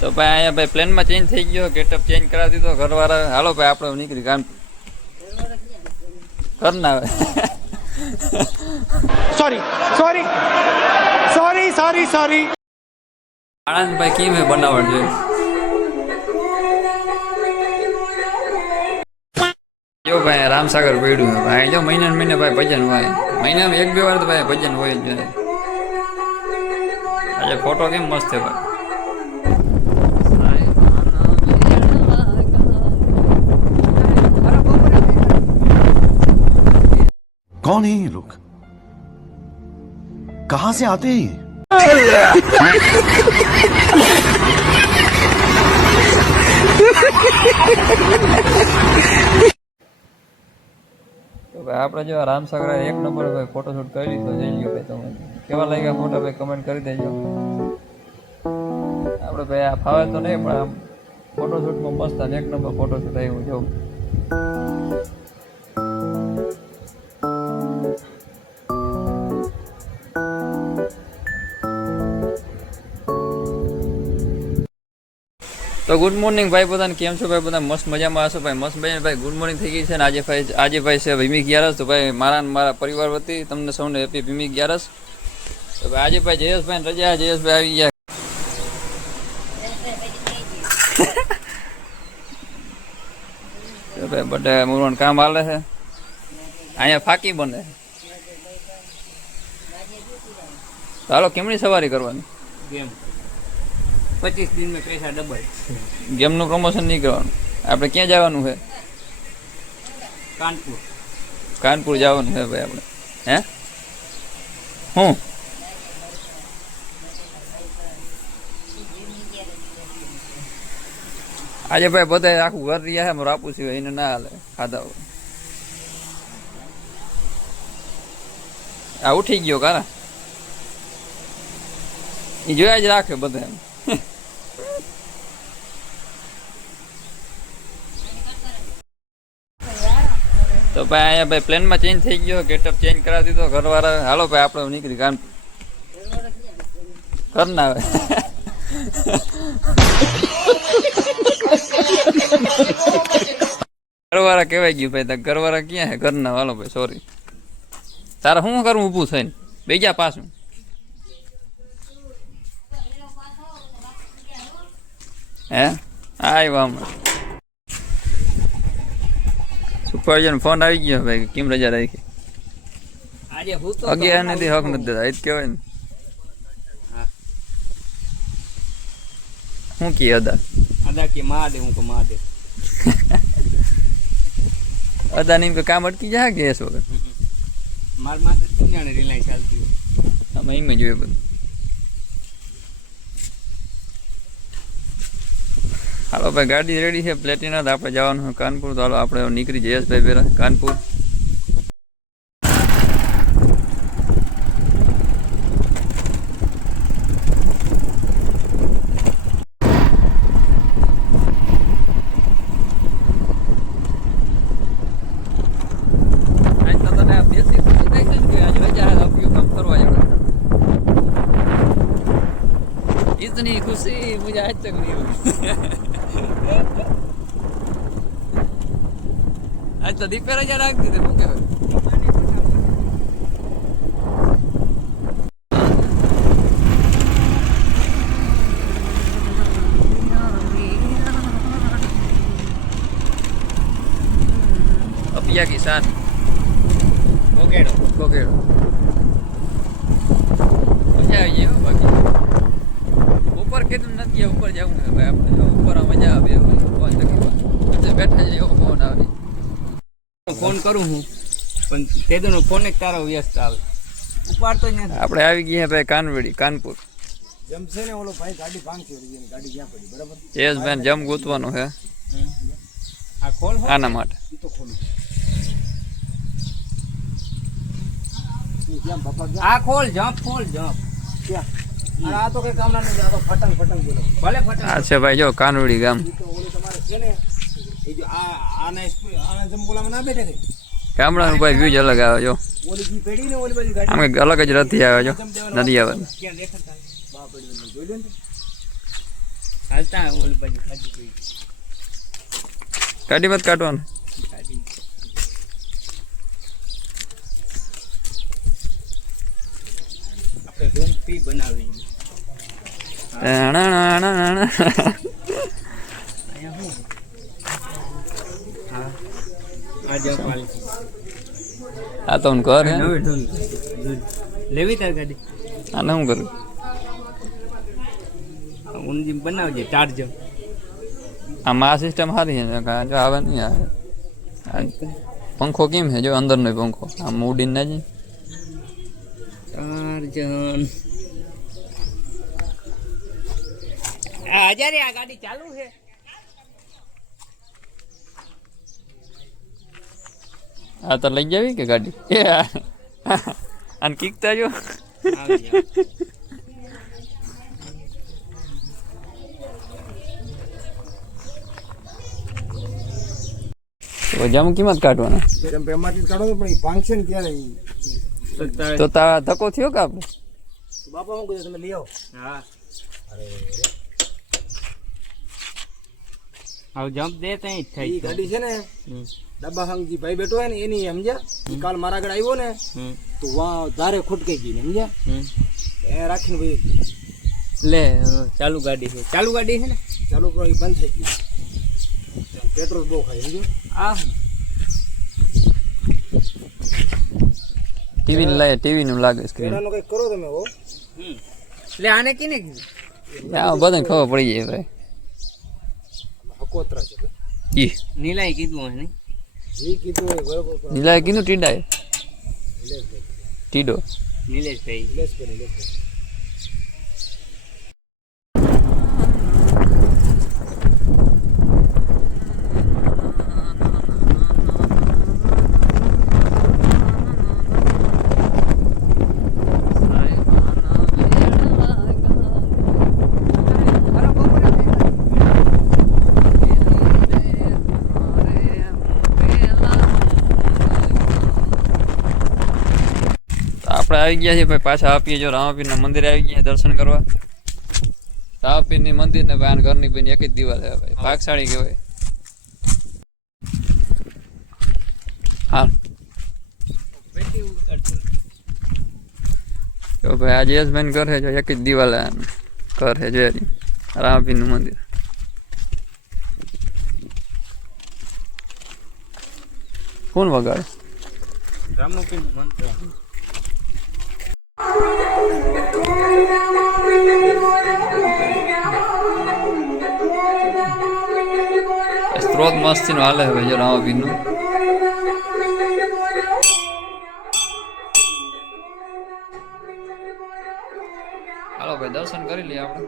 તો ભાઈ અહીંયા ભાઈ પ્લેનમાં ચેન્જ થઈ ગયો, ગેટઅપ ચેન્જ કરાવી દીધો ઘરવાળા. હાલો ભાઈ આપણે નીકળી કામ કરના આવે. Sorry sorry sorry sorry sorry. Anand ભાઈ કેમ બનાવટ જોઈએ. જો ભાઈ રામસાગર પડ્યું છે ભાઈ. જો મહિને મહિને ભાઈ ભજન હોય, મહિનામાં 1-2 વાર તો ભાઈ ભજન હોય જ. આજે ફોટો કેમ મસ્ત છે ભાઈ. कौन है ये लोग, कहां से आते हैं ये? તો ભાઈ આપણે જો રામસાગર 1 નંબર ભાઈ ફોટોશૂટ કરી લીધો. જઈ લ્યો ભાઈ તમે કેવા લાગ્યા ફોટા ભાઈ કમેન્ટ કરી દેજો. આપણે ભાઈ આ ફાવે તો નહીં પણ આમ ફોટોશૂટમાં મસ્ત 1 નંબર ફોટોશૂટ આવ્યું જો. તો ગુડ મોર્નિંગ ભાઈ બધાને. કેમ છો ભાઈ બધા? મસ્ત મજામાં હશો ભાઈ. મસ્ત મજામાં ભાઈ. ગુડ મોર્નિંગ થઈ ગઈ છે ને આજે ભાઈ છે ભીમી 11. તો ભાઈ મારા પરિવાર વતી તમને સૌને હેપી ભીમી 11. તો ભાઈ આજે ભાઈ જયેશભાઈ રજા. જયેશભાઈ આવી ગયા. તો ભાઈ બધા મૂળવાનું કામ હાલે છે. અહીંયા ફાકી બને. તો હાલો કેમની સવારી કરવાની? गेम 25 दिन में पैसा डबल. ગેમનું પ્રમોશન નહીં કરવાનું. આપણે ક્યાં જવાનું છે? कानपुर. કાનપુર જવાનું છે ભાઈ આપણે. હે હું આજે ભાઈ બધા આખું ઘર રહ્યા છે. મારું આપું છું એને ના હાલે ખાધા વગર. આ ઉઠી ગયો કારા એ જોયા જ રાખે બધા એમ. તો ભાઈ અહીંયા ભાઈ પ્લેનમાં ચેન્જ થઈ ગયો, ગેટઅપ ચેન્જ કરાવી દીધો ઘરવાળા. હાલો ભાઈ આપણે નીકળી કાનપુર કરના આવે. ઘરવાળા કહેવાય ગયું ભાઈ. ઘરવાળા ક્યાં છે? ઘરના. હાલો ભાઈ સોરી. તારે શું કરવું ઊભું થઈને? બેજા પાછું હે આવ્યા હમણાં. સુપરવાઇઝર ફોન આવી ગયો ભાઈ. કેમ રજા રાખી? આજે હું તો અગિયાર નથી હક નથી દેતા. એ જ કહેવાય ને. શું કહે અદા? अदा की माँ दे उनको माँ दे. અદા ની કામ અટકી જાય ગેસ વગર. मार माँ तो तुम जाने रिलाई चलती हो. અમે એમ જ જોઈએ બધું. હાલો ભાઈ ગાડી રેડી છે પ્લેટિના. તો આપણે જવાનું છે કાનપુર. તો હાલો આપણે નીકળી જયેશભાઈ પેલા કાનપુર. इतनी खुशी मुझे आज तक नहीं हुई. आज तो दीपे रजा राख दी थे. શું કહેવાય? અપિયા કિસાન बोकेड़ो. કોકેડો મજા આવી ગઈ હો. બાકી ઉપર કેટલું નથી. ઉપર જવું છે ભાઈ આપણે. ઉપર મજા આવે. ફોન તકલીફ બેઠા જઈએ એવો ફોન આવે. फोन करूँ हूँ पण ते दोनों फोन एक तारो व्यस्त આવે. ઉપાડતો જ નથી. આપણે આવી ગયા ભાઈ કાનવેડી કાનપુર. જમશે ને ઓલો ભાઈ ગાડી ભાંગતી રહી એની ગાડી ક્યાં પડી બરાબર. જયેશભાઈ જમ ગોતવાનો છે આ ખોલ હો. આના માટે. ઈ તો ખોલું ઈ ક્યાં બાપા ક્યાં આ ખોલ જમ્પ ખોલ જમ્પ. ક્યાં અને આ તો કઈ કામના નથી. આ તો ફટંગ ફટંગ બોલો. ભલે ફટા. આ છે ભાઈ જો કાનવેડી ગામ. ઈ તો ઓલી તમારે છે ને એ જો આના જમ બોલામાં ના બેઠે છે. ગામડાનું ભાઈ વ્યૂ જ અલગ આવે જો. ઓલી જી પેડી ને ઓલી બાજુ ગાડી આમ કંઈક અલગ જ રથી આવે જો. નથી આવે ક્યાં દેખાતા. બા પડી જોઈ લે ને. હાલતા ઓલી બાજુ કાઢી પડી કાઢી મત કાઢવાનું. કાઢી આપણે રૂમ ફી બનાવી અહીંયા શું હા આ જો પાલકી આ તો ઘર હે. નવી ઢોલ લેવી તાર ગાડી આને શું કરું? ઊંધી બનાવજે ચાર્જર આમાં આ સિસ્ટમ સારી છે જો આવે નહીં આવે. આ પંખો કેમ છે જો અંદરનો પંખો આમ ઉડીને ના જાય. ચાર્જર હજારે આ ગાડી ચાલુ છે આ તો લઈ જાવી કે ગાડી એ આને કીકતા જો. આવી જાવ. જામ કિંમત કાઢવાના એમાંથી જ કાઢો પણ એ ભાંગશે ને ત્યારે તો તારા ધક્કો થયો કે આપણે બાપા શું કીધું તમે લઈ આવો. હા હવે જમ્પ દે ત્યાં જ એ થાય ગાડી છે ને હમ. ડબ્બા હંગજી ભાઈ બેઠો હોય ને એની સમજ્યા ઈ કાલ મારા આગળ આવ્યો ને હમ. તો વા ધારે ખોટકાઈ ગઈ ને સમજ્યા હમ. એ રાખીને ભાઈ લે ચાલુ ગાડી છે ચાલુ ગાડી છે ને ચાલુ કરો એ બંધ થઈ ગયું પેટ્રોલ બહુ ખાય સમજો. આ ટીવી લાય ટીવી નું લાગે સ્ક્રીન. પેલાનો કંઈક કરો તમે હો. લે આને કીને કીધું આ બધાને ખબર પડી જાય ભાઈ. હકોતરા છે ઈ નીલાએ કીધું હોય નહીં જે કીધું હોય બરોબર કરો. નીલાએ કીધું ટીડાએ ટીડો. નીલેશભાઈ નિલેશભાઈ. આપણે આવી ગયા છીએ ભાઈ પાછા આપીએ જો રામાપીરના મંદિરે આવી ગયા દર્શન કરવા. રામાપીરની મંદિર ને ભાઈ ઘરની બેન એક જ દિવાલ છે ભાઈ ભાગશાળી કહેવાય. હા તો ભાઈ આજે યશભાઈ ઘર છે જો એક જ દિવાલ ઘર છે જો રામાપીરનું મંદિર. કોણ વગાડે? રામપીરનું મંત્ર સ્ત્રોત મસ્તી નું હાલે ભાઈ જો રામાપીર નું. હાલો ભાઈ દર્શન કરી લઈએ આપણે.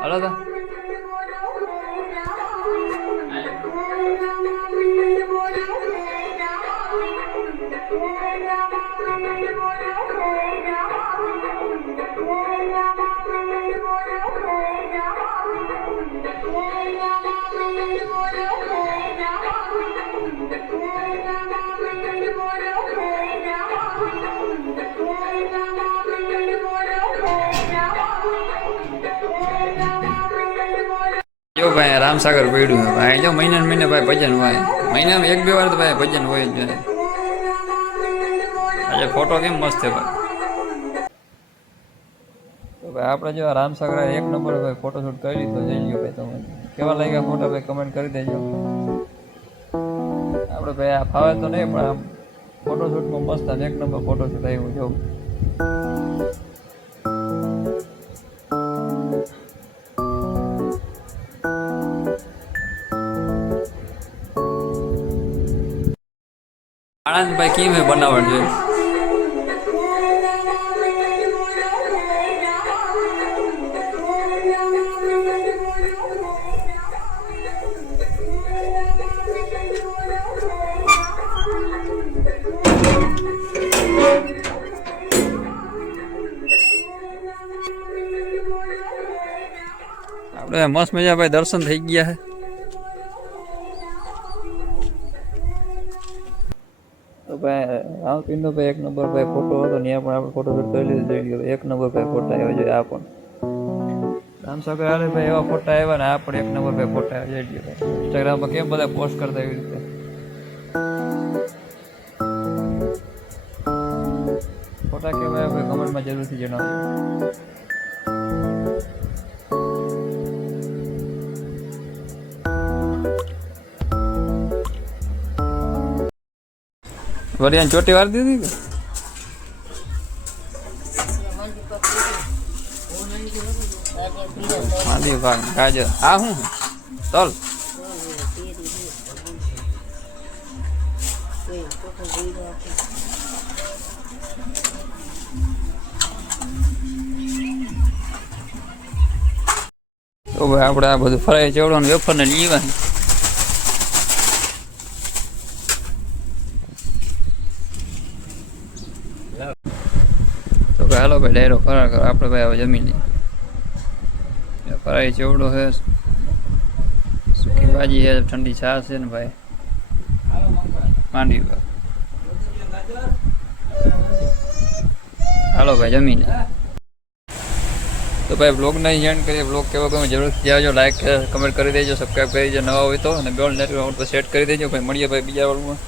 હાલો તો જો ભાઈ રામસાગર પડ્યું છે ભાઈ જો મહિને ને મહિને ભાઈ ભજન હોય મહિનામાં એક બે વાર તો ભાઈ ભજન હોય જ. આજે ફોટો કેમ મસ્ત છે ભાઈ. તો ભાઈ આપણે જો આ રામસાગર એક નંબર ભાઈ ફોટોશૂટ કરી લીધો જઈ લ્યો ભાઈ. તમે કેવા લાગ્યા ફોટા ભાઈ કમેન્ટ કરી દેજો. આપણે ભાઈ આ ફાવે તો નહીં પણ આમ ફોટોશૂટમાં મસ્ત એક નંબર ફોટોશૂટ આવ્યું જો. આનંદભાઈ કેમ હે બનાવટ જોઈએ. આપણે મસ્ત મજા ભાઈ દર્શન થઈ ગયા છે. તો ભાઈ રામપીરનો ભાઈ એક નંબર ભાઈ ફોટો હતો ત્યાં પણ આપણે ફોટો શૂટ કરી લીધો જોઈ લ્યો. એક નંબર ભાઈ ફોટા આવ્યો જોઈએ આ પણ 500 કે અરે ભાઈ એવા ફોટા આવ્યા ને આ પણ એક નંબર ભાઈ ફોટા આવ્યા ઇન્સ્ટાગ્રામમાં કેમ બધા પોસ્ટ કરતા એવી રીતે ફોટા કેમ આવ્યા ભાઈ કમેન્ટમાં જરૂરથી જણાવજો. વરિયાની ચોટી વાર દીધી કે માંડી ભાગ ગાજર આ શું તલ તો ભાઈ આપણે આ બધું ફરાઈ ચેવડવાનું વેફર ને લીવાનું તો ભાઈ હાલો ભાઈ ડાયરો ફરાર કરો આપણે ભાઈ હવે જમી લઈએ ફરાઈ ચેવડો છે સૂકી ભાજી છે ઠંડી છાશ છે ને ભાઈ માંડવી ભાઈ હાલો ભાઈ જમી લઈએ. તો ભાઈ બ્લોગને એન્ડ કરીએ. બ્લોગ કેવો ગમે જરૂરથી આવજો, લાઈક કમેન્ટ કરી દેજો, સબસ્ક્રાઈબ કરી દેજો નવા હોય તો, અને બેલ નેટવર્ક પર સેટ કરી દેજો. ભાઈ મળીએ ભાઈ બીજા વાળું.